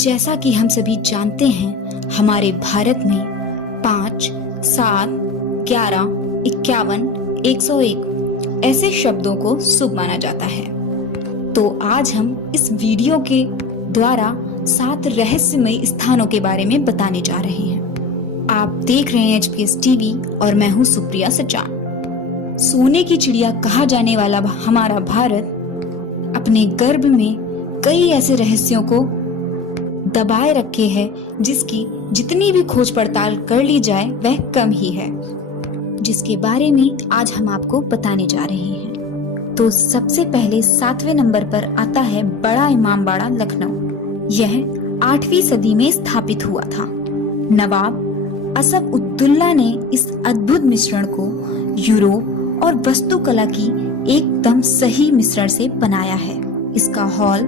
जैसा कि हम सभी जानते हैं, हमारे भारत में 5, 7, 11, 51, 101 ऐसे शब्दों को शुभ माना जाता है। तो आज हम इस वीडियो के द्वारा 7 रहस्यमयी स्थानों के बारे में बताने जा रहे हैं। आप देख रहे हैं HPS टीवी और मैं हूँ सुप्रिया सचान। सोने की चिड़िया कहा जाने वाला हमारा भारत अपने गर्भ में कई ऐसे रहस्यों को दबाए रखे है, जिसकी जितनी भी खोज पड़ताल कर ली जाए वह कम ही है, जिसके बारे में आज हम आपको बताने जा रहे हैं। तो सबसे पहले 7वें नंबर पर आता है बड़ा इमामबाड़ा लखनऊ। यह 8वीं सदी में स्थापित हुआ था। नवाब असफ उद्दौला ने इस अद्भुत मिश्रण को यूरोप और वास्तुकला की एकदम सही मिश्रण से बनाया है। इसका हॉल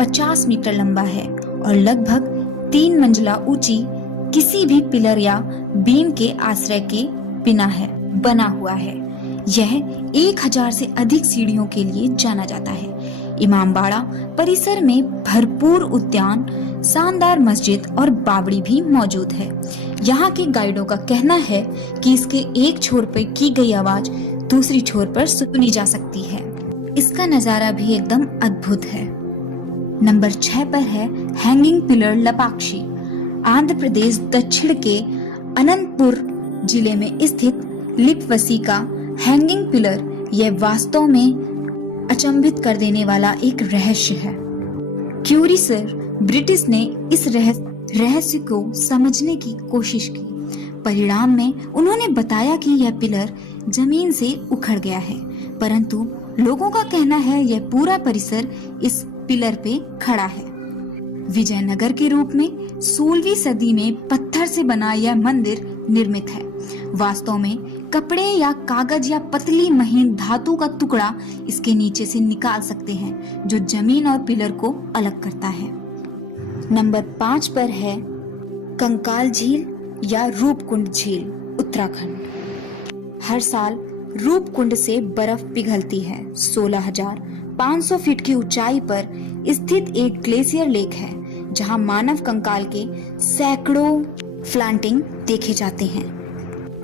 50 मीटर लंबा है और लगभग 3 मंजिला ऊंची किसी भी पिलर या बीम के आश्रय के बिना बना हुआ है। यह 1000 से अधिक सीढ़ियों के लिए जाना जाता है। इमामबाड़ा परिसर में भरपूर उद्यान, शानदार मस्जिद और बावड़ी भी मौजूद है। यहाँ के गाइडों का कहना है कि इसके एक छोर पर की गई आवाज दूसरी छोर पर सुनी जा सकती है। इसका नजारा भी एकदम अद्भुत है। नंबर 6 पर है हैंगिंग पिलर लपाक्षी। आंध्र प्रदेश दक्षिण के अनंतपुर जिले में स्थित लिपवसी का हैंगिंग पिलर यह वास्तव में अचंभित कर देने वाला एक रहस्य है। क्यूरीसर ब्रिटिश ने इस रहस्य को समझने की कोशिश की। परिणाम में उन्होंने बताया कि यह पिलर जमीन से उखड़ गया है, परंतु लोगों का कहना है यह पूरा परिसर इस पिलर पे खड़ा है। विजयनगर के रूप में 16वीं सदी में पत्थर से बना यह मंदिर निर्मित है। वास्तव में कपड़े या कागज या पतली महीन धातु का टुकड़ा इसके नीचे से निकाल सकते हैं, जो जमीन और पिलर को अलग करता है। नंबर 5 पर है कंकाल झील या रूपकुंड झील, उत्तराखंड। हर साल रूपकुंड से बर्फ पिघलती है। 16,500 फीट की ऊंचाई पर स्थित एक ग्लेशियर लेक है, जहां मानव कंकाल के सैकड़ों फ्लांटिंग देखे जाते हैं।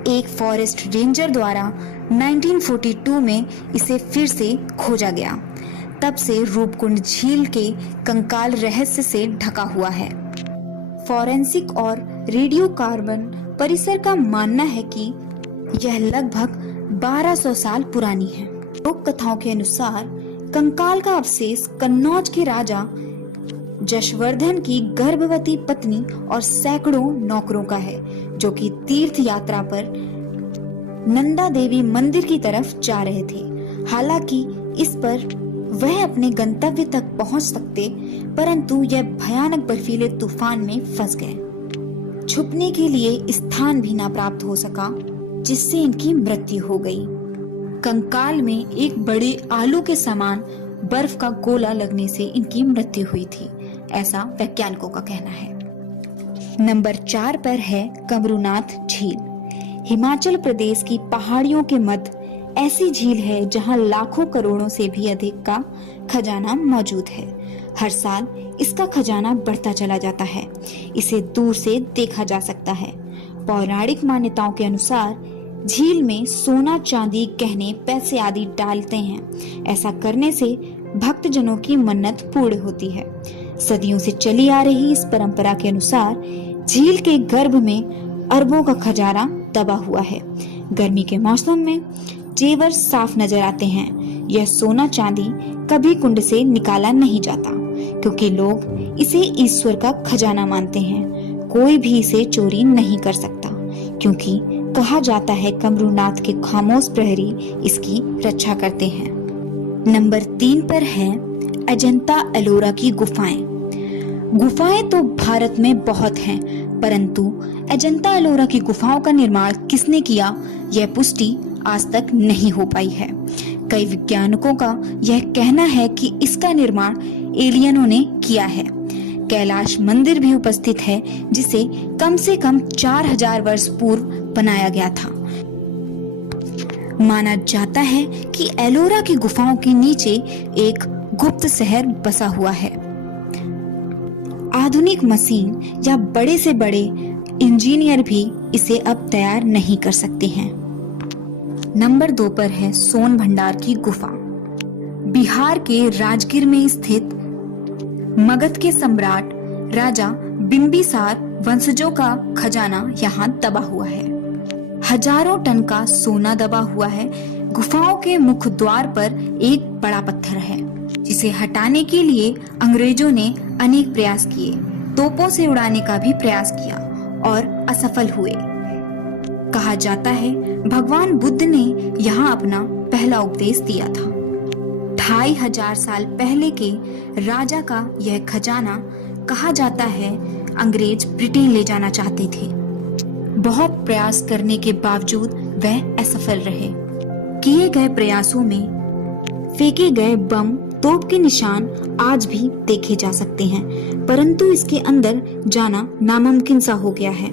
एक फॉरेस्ट रेंजर द्वारा 1942 में इसे फिर से खोजा गया। तब से रूपकुंड झील के कंकाल रहस्य से ढका हुआ है। फॉरेंसिक और रेडियो कार्बन परिसर का मानना है कि यह लगभग 1200 साल पुरानी है। लोक कथाओं के अनुसार कंकाल का अवशेष कन्नौज के राजा जशवर्धन की गर्भवती पत्नी और सैकड़ों नौकरों का है, जो कि तीर्थ यात्रा पर नंदा देवी मंदिर की तरफ जा रहे थे। हालांकि इस पर वह अपने गंतव्य तक पहुंच सकते, परंतु यह भयानक बर्फीले तूफान में फंस गए। छुपने के लिए स्थान भी ना प्राप्त हो सका, जिससे इनकी मृत्यु हो गई। कंकाल में एक बड़े आलू के समान बर्फ का गोला लगने से इनकी मृत्यु हुई थी, ऐसा वैज्ञानिकों का कहना है। नंबर 4 पर है कमरूनाथ झील। हिमाचल प्रदेश की पहाड़ियों के मध्य ऐसी झील है जहां लाखों करोड़ों से भी अधिक का खजाना मौजूद है। हर साल इसका खजाना बढ़ता चला जाता है। इसे दूर से देखा जा सकता है। पौराणिक मान्यताओं के अनुसार झील में सोना, चांदी, गहने, पैसे आदि डालते हैं। ऐसा करने से भक्तजनों की मन्नत पूर्ण होती है। सदियों से चली आ रही इस परंपरा के अनुसार झील के गर्भ में अरबों का खजाना दबा हुआ है। गर्मी के मौसम में जेवर साफ नजर आते हैं। यह सोना चांदी कभी कुंड से निकाला नहीं जाता, क्योंकि लोग इसे ईश्वर का खजाना मानते हैं। कोई भी इसे चोरी नहीं कर सकता, क्योंकि कहा जाता है कमरूनाथ के खामोश प्रहरी इसकी रक्षा करते हैं। नंबर 3 पर है अजंता एलोरा की गुफाएं। गुफाएं तो भारत में बहुत हैं, परंतु अजंता एलोरा की गुफाओं का निर्माण किसने किया, यह पुष्टि आज तक नहीं हो पाई है। कई वैज्ञानिकों का यह कहना है कि इसका निर्माण एलियनों ने किया है। कैलाश मंदिर भी उपस्थित है, जिसे कम से कम 4000 वर्ष पूर्व बनाया गया था। माना जाता है कि एलोरा की गुफाओं के नीचे एक गुप्त शहर बसा हुआ है। आधुनिक मशीन या बड़े से बड़े इंजीनियर भी इसे अब तैयार नहीं कर सकते हैं। नंबर 2 पर है सोन भंडार की गुफा। बिहार के राजगीर में स्थित मगध के सम्राट राजा बिंबिसार वंशजों का खजाना यहाँ दबा हुआ है। हजारों टन का सोना दबा हुआ है। गुफाओं के मुख्य द्वार पर एक बड़ा पत्थर है जिसे हटाने के लिए अंग्रेजों ने अनेक प्रयास किए, तोपों से उड़ाने का भी प्रयास किया और असफल हुए। कहा जाता है भगवान बुद्ध ने यहाँ अपना पहला उपदेश दिया था। 2500 साल पहले के राजा का यह खजाना कहा जाता है अंग्रेज ब्रिटेन ले जाना चाहते थे। बहुत प्रयास करने के बावजूद वह असफल रहे। किए गए प्रयासों में फेंके गए बम, तोप के निशान आज भी देखे जा सकते हैं, परंतु इसके अंदर जाना नामुमकिन सा हो गया है।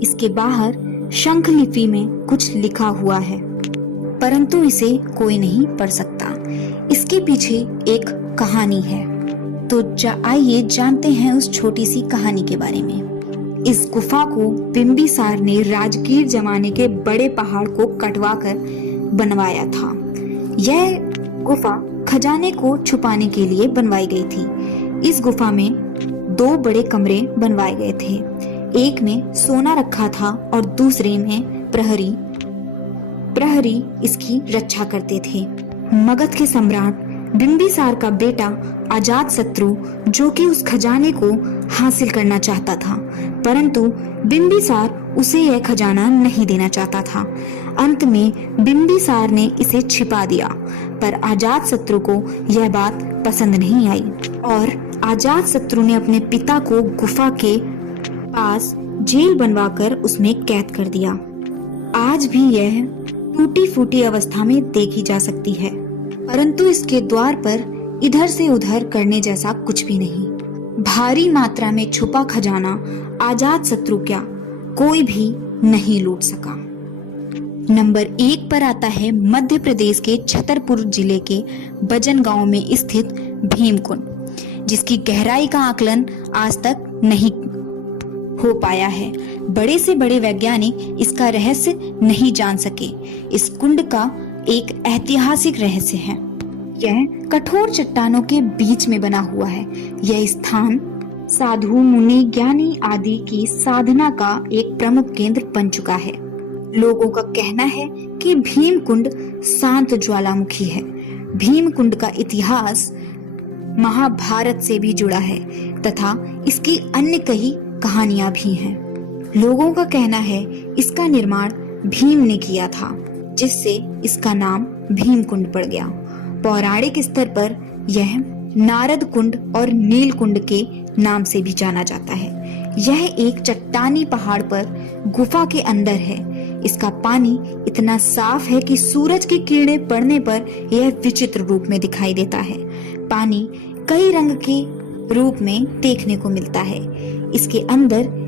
इसके बाहर शंख लिपि में कुछ लिखा हुआ है, परंतु इसे कोई नहीं पढ़ सकता। इसके पीछे एक कहानी है, तो आइए जानते हैं उस छोटी सी कहानी के बारे में। इस गुफा को बिंबिसार ने राजगीर जमाने के बड़े पहाड़ को कटवाकर बनवाया था। यह गुफा खजाने को छुपाने के लिए बनवाई गई थी। इस गुफा में 2 बड़े कमरे बनवाए गए थे। एक में सोना रखा था और दूसरे में प्रहरी इसकी रक्षा करते थे। मगध के सम्राट बिंबिसार का बेटा अजातशत्रु, जो कि उस खजाने को हासिल करना चाहता था, परंतु बिंबिसार उसे यह खजाना नहीं देना चाहता था। अंत में बिंबिसार ने इसे छिपा दिया, पर अजातशत्रु को यह बात पसंद नहीं आई और अजातशत्रु ने अपने पिता को गुफा के पास जेल बनवाकर उसमें कैद कर दिया। आज भी यह टूटी फूटी अवस्था में देखी जा सकती है, परंतु इसके द्वार पर इधर से उधर करने जैसा कुछ भी नहीं। भारी मात्रा में छुपा खजाना अजातशत्रु क्या कोई भी नहीं लूट सका। नंबर 1 पर आता है मध्य प्रदेश के छतरपुर जिले के बजन गांव में स्थित भीमकुंड, जिसकी गहराई का आकलन आज तक नहीं हो पाया है। बड़े से बड़े वैज्ञानिक इसका रहस्य नहीं जान सके। इस कुंड का एक ऐतिहासिक रहस्य है। यह कठोर चट्टानों के बीच में बना हुआ है। यह स्थान साधु, मुनि, ज्ञानी आदि की साधना का एक प्रमुख केंद्र बन चुका है। लोगों का कहना है कि भीमकुंड शांत ज्वालामुखी है। भीमकुंड का इतिहास महाभारत से भी जुड़ा है तथा इसकी अन्य कई कहानियां भी हैं। लोगों का कहना है इसका निर्माण भीम ने किया था, जिससे इसका नाम भीमकुंड पड़ गया। पौराणिक स्तर पर यह नारद कुंड और नील कुंड के नाम से भी जाना जाता है। यह एक चट्टानी पहाड़ पर गुफा के अंदर है। इसका पानी इतना साफ है कि सूरज की किरणें पड़ने पर यह विचित्र रूप में दिखाई देता है। पानी कई रंग के रूप में देखने को मिलता है। इसके अंदर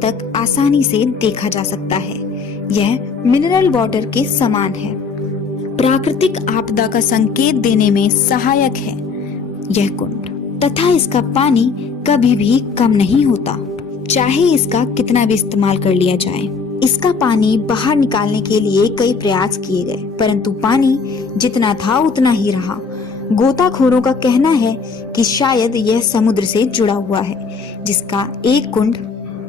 तक आसानी से देखा जा सकता है। यह मिनरल वाटर के समान है। प्राकृतिक आपदा का संकेत देने में सहायक है यह कुंड, तथा इसका पानी कभी भी कम नहीं होता, चाहे इसका कितना भी इस्तेमाल कर लिया जाए। इसका पानी बाहर निकालने के लिए कई प्रयास किए गए, परंतु पानी जितना था उतना ही रहा। गोताखोरों का कहना है कि शायद यह समुद्र से जुड़ा हुआ है, जिसका एक कुंड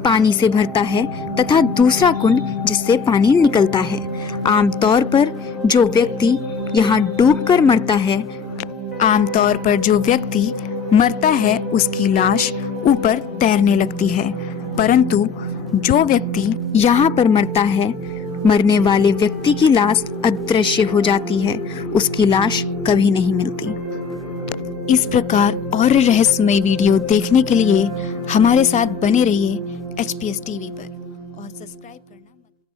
पानी से भरता है तथा दूसरा कुंड जिससे पानी निकलता है। आमतौर पर जो व्यक्ति यहाँ डूबकर मरता है उसकी लाश ऊपर तैरने लगती है, परंतु जो व्यक्ति यहाँ पर मरता है, मरने वाले व्यक्ति की लाश अदृश्य हो जाती है, उसकी लाश कभी नहीं मिलती। इस प्रकार और रहस्यमय वीडियो देखने के लिए हमारे साथ बने रहिए HPS TV पर।